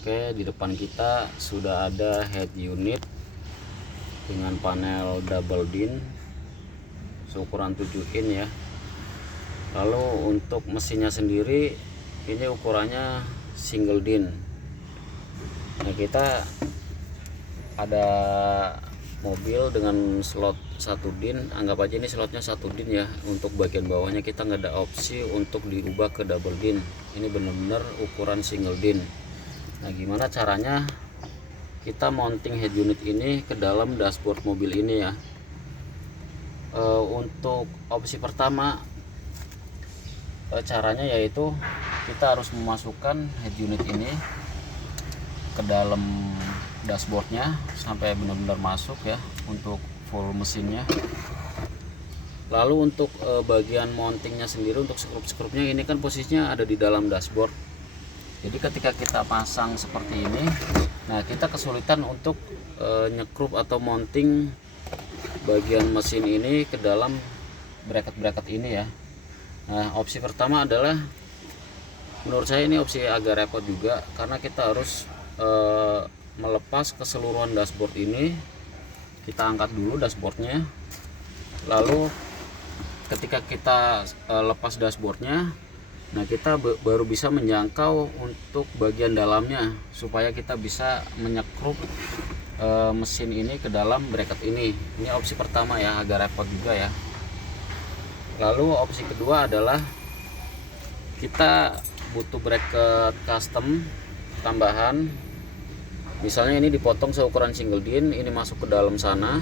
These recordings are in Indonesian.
Oke, di depan kita sudah ada head unit dengan panel double din seukuran 7 in ya. Lalu untuk mesinnya sendiri ini ukurannya single din. Nah, kita ada mobil dengan slot 1 din, anggap aja ini slotnya 1 din ya. Untuk bagian bawahnya kita nggak ada opsi untuk diubah ke double din, ini benar-benar ukuran single din. Nah, gimana caranya kita mounting head unit ini ke dalam dashboard mobil ini ya. Untuk opsi pertama caranya yaitu kita harus memasukkan head unit ini ke dalam dashboardnya sampai benar-benar masuk ya untuk full mesinnya. Lalu untuk bagian mountingnya sendiri, untuk skrup-skrupnya ini kan posisinya ada di dalam dashboard. Jadi ketika kita pasang seperti ini, nah kita kesulitan untuk nyekrup atau mounting bagian mesin ini ke dalam bracket-bracket ini ya. Nah, opsi pertama adalah, menurut saya ini opsi agak repot juga, karena kita harus melepas keseluruhan dashboard ini. Kita angkat dulu dashboardnya, lalu ketika kita lepas dashboardnya, nah kita baru bisa menjangkau untuk bagian dalamnya supaya kita bisa menyekrup mesin ini ke dalam bracket ini. Ini opsi pertama ya, agak repot juga ya. Lalu opsi kedua adalah kita butuh bracket custom tambahan. Misalnya ini dipotong seukuran single din, ini masuk ke dalam sana,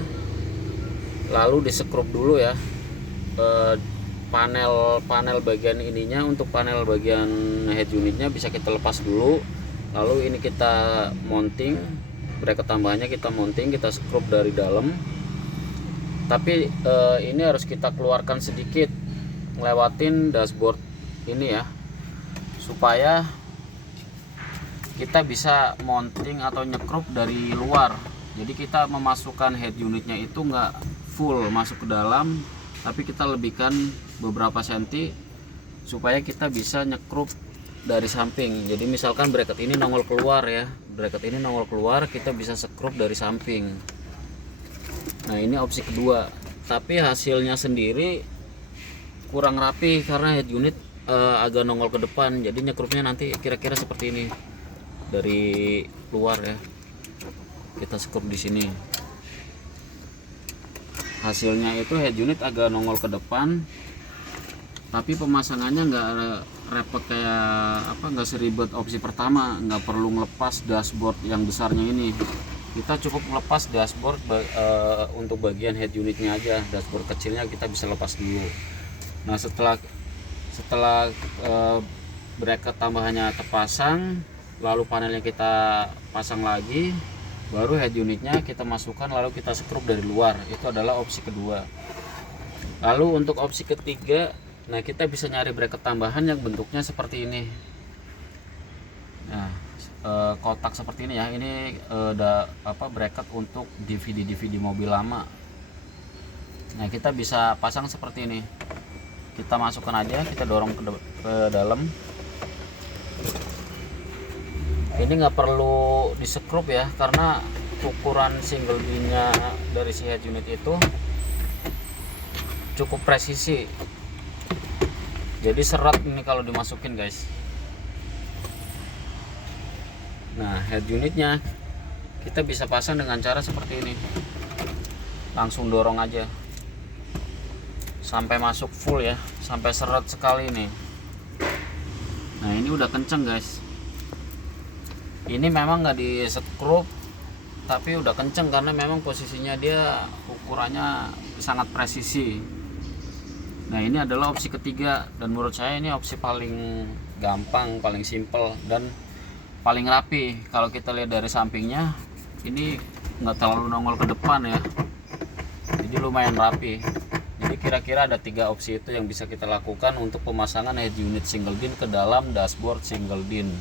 lalu disekrup dulu ya panel bagian ininya. Untuk panel bagian head unitnya bisa kita lepas dulu, lalu ini kita mounting, bracket tambahannya kita mounting, kita skrup dari dalam. Tapi ini harus kita keluarkan sedikit, ngelewatin dashboard ini ya, supaya kita bisa mounting atau nyekrup dari luar. Jadi kita memasukkan head unitnya itu nggak full masuk ke dalam, tapi kita lebihkan beberapa senti supaya kita bisa nyekrup dari samping. Jadi misalkan bracket ini nongol keluar ya, bracket ini nongol keluar, kita bisa sekrup dari samping. Nah, ini opsi kedua, tapi hasilnya sendiri kurang rapi karena head unit agak nongol ke depan. Jadi nyekrupnya nanti kira-kira seperti ini dari luar ya, kita sekrup di sini. Hasilnya itu head unit agak nongol ke depan, tapi pemasangannya nggak repot kayak nggak seribet opsi pertama. Nggak perlu ngelepas dashboard yang besarnya ini, kita cukup melepas dashboard untuk bagian head unitnya aja. Dashboard kecilnya kita bisa lepas dulu. Nah, setelah bracket tambahannya terpasang, lalu panelnya kita pasang lagi, baru head unitnya kita masukkan lalu kita skrup dari luar. Itu adalah opsi kedua. Lalu untuk opsi ketiga, nah kita bisa nyari bracket tambahan yang bentuknya seperti ini. Nah, kotak seperti ini ya, ini bracket untuk DVD mobil lama. Nah, kita bisa pasang seperti ini. Kita masukkan aja, kita dorong ke dalam. Ini nggak perlu disekrup ya, karena ukuran single dinnya dari si head unit itu cukup presisi. Jadi serat ini kalau dimasukin guys. Nah, head unitnya kita bisa pasang dengan cara seperti ini, langsung dorong aja sampai masuk full ya, sampai seret sekali nih. Nah, ini udah kenceng guys. Ini memang nggak disekrup, tapi udah kenceng karena memang posisinya dia ukurannya sangat presisi. Nah, ini adalah opsi ketiga, dan menurut saya ini opsi paling gampang, paling simple, dan paling rapi. Kalau kita lihat dari sampingnya, ini nggak terlalu nongol ke depan ya, jadi lumayan rapi. Jadi kira-kira ada 3 opsi itu yang bisa kita lakukan untuk pemasangan head unit single din ke dalam dashboard single din.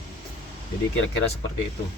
Jadi kira-kira seperti itu.